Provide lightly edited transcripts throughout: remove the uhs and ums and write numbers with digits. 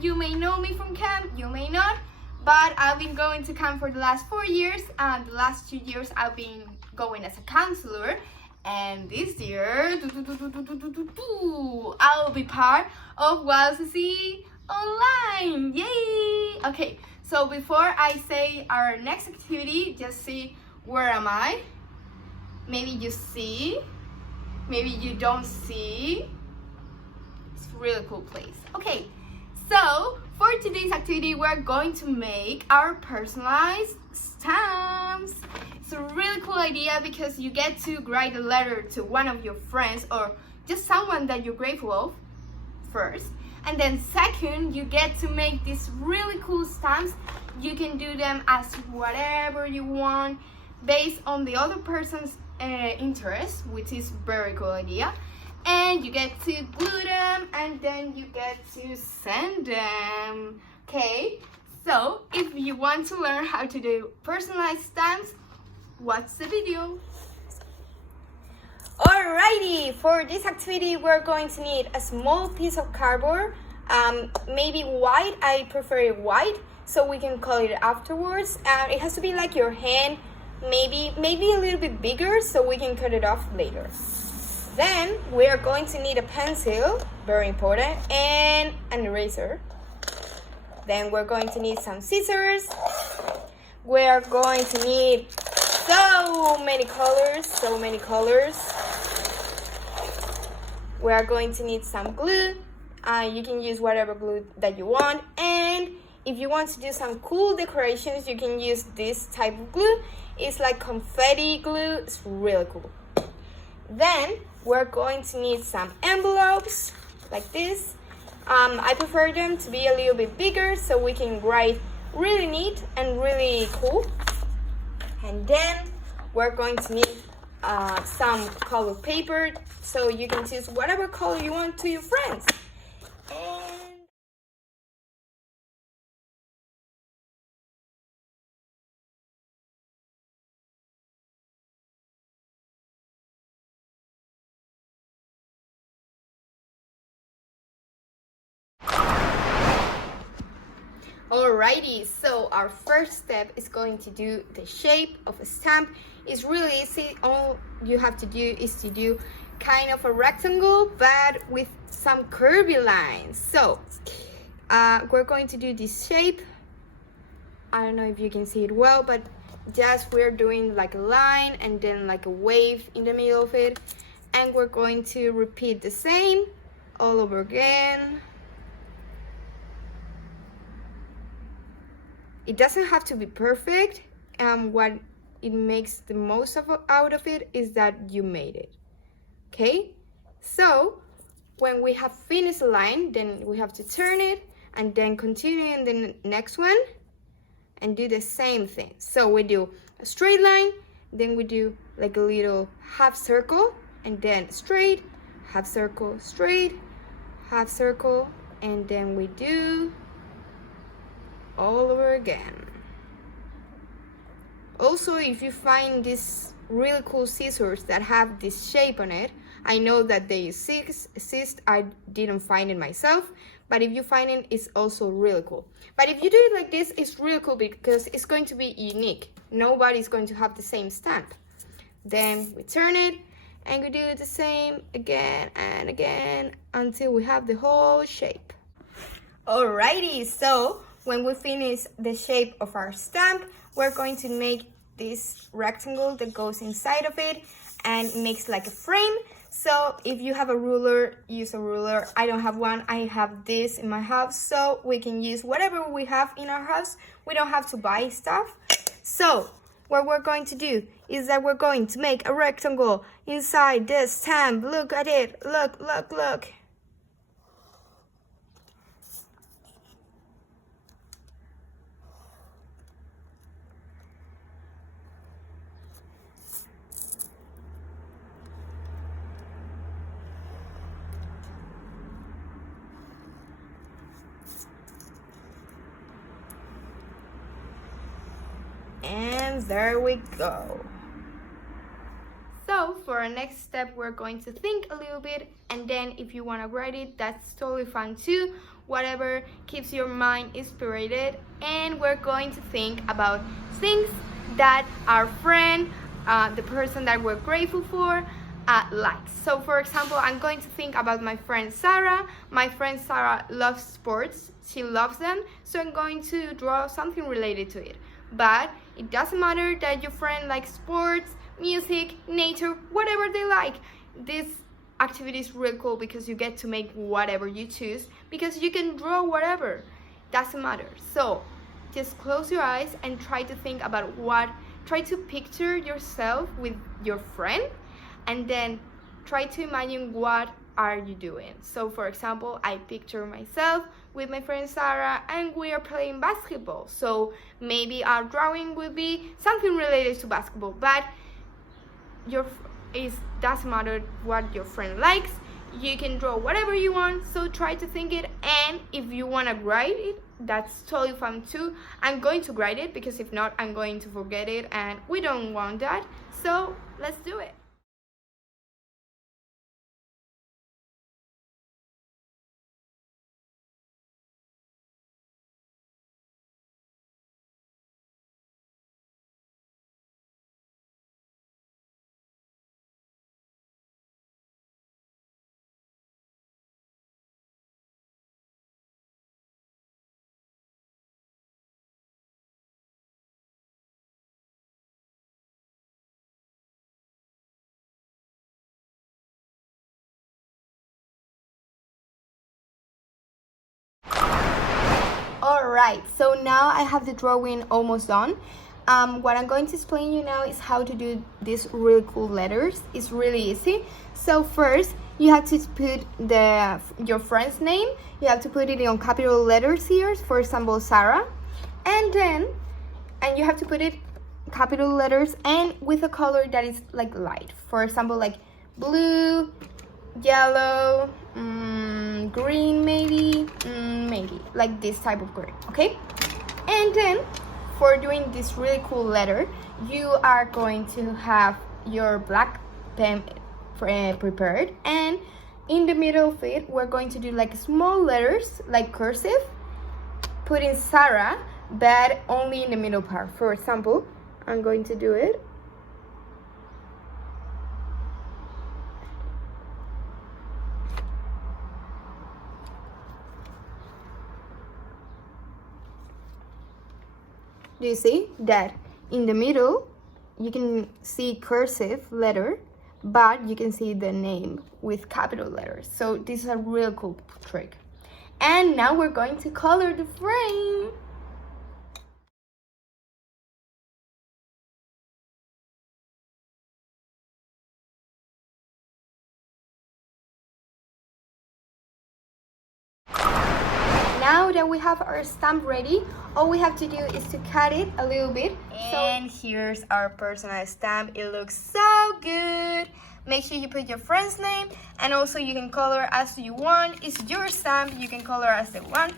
You may know me from camp, you may not, but I've been going to camp for the last 4 years, and the last 2 years I've been going as a counselor, and this year I'll be part of YLCC Online. Yay! Okay, so before I say our next activity, just see where am I. Maybe you see, maybe you don't see. It's a really cool place. Okay, so for today's activity, we're going to make our personalized stamps. It's a really cool idea because you get to write a letter to one of your friends or just someone that you're grateful of first. And then second, you get to make these really cool stamps. You can do them as whatever you want based on the other person's interest, which is very cool idea. And you get to glue them and then you get to send them. Okay, so if you want to learn how to do personalized stamps, watch the video. Alrighty, for this activity we're going to need a small piece of cardboard, maybe white. I prefer it white so we can color it afterwards. It has to be like your hand, maybe a little bit bigger so we can cut it off later. Then we are going to need a pencil, very important, and an eraser. Then we're going to need some scissors. We are going to need so many colors. We are going to need some glue. You can use whatever glue that you want. And if you want to do some cool decorations, you can use this type of glue. It's like confetti glue. It's really cool. Then we're going to need some envelopes like this. I prefer them to be a little bit bigger so we can write really neat and really cool. And then we're going to need some colored paper so you can choose whatever color you want to your friends. Alrighty, so our first step is going to do the shape of a stamp. It's really easy. All you have to do is to do kind of a rectangle but with some curvy lines. So we're going to do this shape. I don't know if you can see it well, but just we're doing like a line and then like a wave in the middle of it, and we're going to repeat the same all over again. It doesn't have to be perfect. What it makes the most out of it is that you made it. Okay? So when we have finished the line, then we have to turn it and then continue in the next one and do the same thing. So we do a straight line, then we do like a little half circle, and then straight, half circle, straight, half circle, and then we do all over again. Also, if you find these really cool scissors that have this shape on it, I know that they exist. I didn't find it myself, but if you find it, it's also really cool. But if you do it like this, it's really cool because it's going to be unique. Nobody's going to have the same stamp. Then we turn it and we do the same again and again until we have the whole shape. Alrighty, so when we finish the shape of our stamp, we're going to make this rectangle that goes inside of it and makes like a frame. So if you have a ruler, use a ruler. I don't have one. I have this in my house, so we can use whatever we have in our house. We don't have to buy stuff. So what we're going to do is that we're going to make a rectangle inside this stamp. Look at it. Look, look, look. And there we go. So for our next step, we're going to think a little bit, and then if you want to write it, that's totally fine too. whatever keeps your mind inspired. And we're going to think about things that our friend, the person that we're grateful for, likes. So for example, I'm going to think about my friend Sarah. My friend Sarah loves sports. She loves them. So I'm going to draw something related to it. But it doesn't matter that your friend likes sports, music, nature, whatever they like. This activity is really cool because you get to make whatever you choose, because you can draw whatever. Doesn't matter. So just close your eyes and try to think about try to picture yourself with your friend, and then try to imagine what are you doing. So for example, I picture myself with my friend Sarah and we are playing basketball. So maybe our drawing will be something related to basketball, but it doesn't matter what your friend likes. You can draw whatever you want, so try to think it, and if you want to write it, that's totally fine too. I'm going to write it because if not, I'm going to forget it and we don't want that. So let's do it. Alright, so now I have the drawing almost done. What I'm going to explain you now is how to do these really cool letters. It's really easy. So first, you have to put your friend's name. You have to put it in capital letters here, for example, Sarah. And you have to put it capital letters and with a color that is like light. For example, like blue, yellow, green, maybe like this type of green. Okay, and then for doing this really cool letter, you are going to have your black pen prepared, and in the middle of it we're going to do like small letters like cursive, put in Sarah, but only in the middle part. For example, I'm going to do it. Do you see that in the middle you can see cursive letter, but you can see the name with capital letters? So this is a real cool trick. And now we're going to color the frame. Now that we have our stamp ready, all we have to do is to cut it a little bit. And here's our personal stamp. It looks so good. Make sure you put your friend's name, and also you can color as you want. It's your stamp, you can color as you want.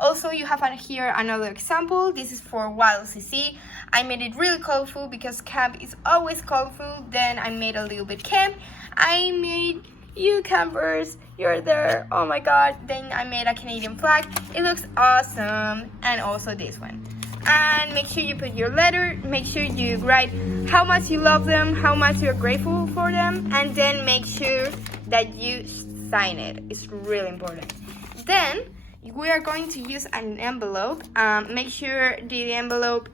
Also, you have here another example. This is for YLCC. I made it really colorful because camp is always colorful. Then I made a little bit camp. I made you campers, you're there, oh my god. Then I made a Canadian flag. It looks awesome. And also this one. And make sure you put your letter, make sure you write how much you love them, how much you're grateful for them, and then make sure that you sign it. It's really important. Then we are going to use an envelope. Make sure the envelope,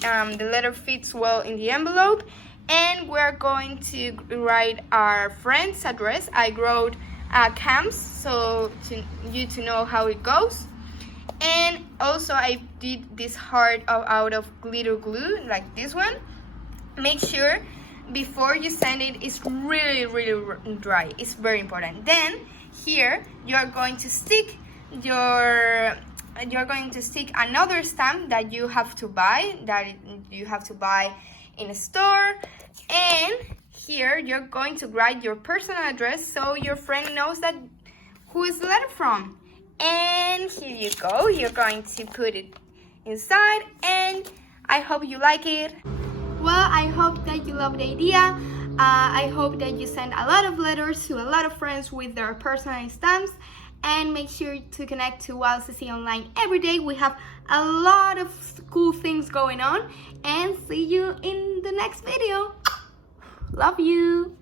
the letter fits well in the envelope. And we're going to write our friend's address. I wrote camps, so you to know how it goes. And also I did this heart out of glitter glue, like this one. Make sure before you send it, it's really dry. It's very important. Then here you're going to stick another stamp that you have to buy, in a store. And here you're going to write your personal address so your friend knows that who is the letter from. And here you go, you're going to put it inside, and I hope you like it. Well, I hope that you love the idea. I hope that you send a lot of letters to a lot of friends with their personal stamps. and make sure to connect to YLCC Online every day. We have a lot of cool things going on, and see you in the next video. Love you.